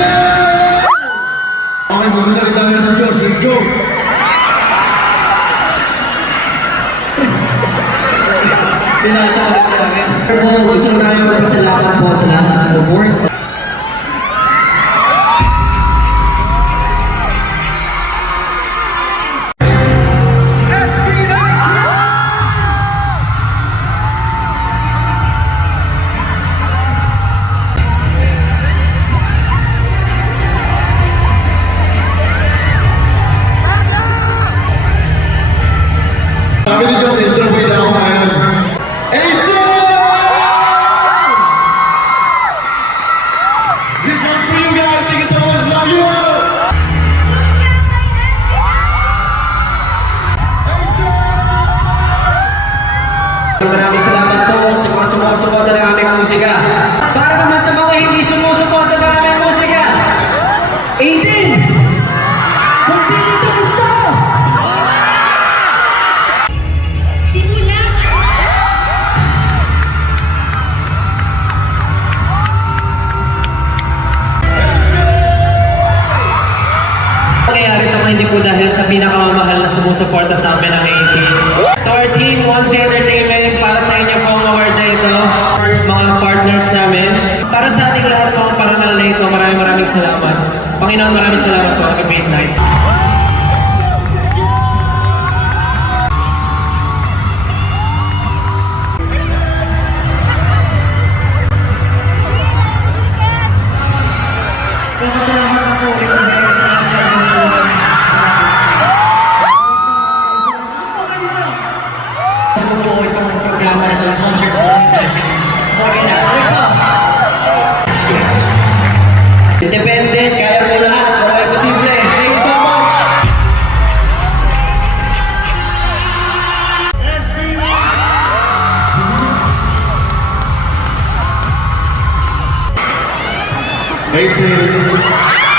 Angel! Okay, magsasalita na sa Diyos. Let's go! Pinasa ulit sa akin. Gusto namin magpasalamat po sa lahat sa support. Sabi ni Diyos, interview na ako ngayon. Angel! This one's for you guys. Thank you so much. Love you! Maraming salamat po sa mga sumusuporta ng aming musika. Para naman sa mga hindi sumusuporta ng aming musika, 18! Kung di nito gusto! Simula! Nangyayari ito hindi po dahil sa pinakamamahal na sumusuporta sa amin ng 18. To our team, Once Entertainment, para sa inyo po ang award na ito. Mga partners namin. Para sa ating lahat po ang parangal na ito, maraming salamat. Panginoon, maraming salamat po. Have a great night. Salamat po ulit na dahil sa Ano po itong programa na itong concert presentation. Okay na. Independent, kaya mo lahat. Marami posible. Thank you so much. Angel!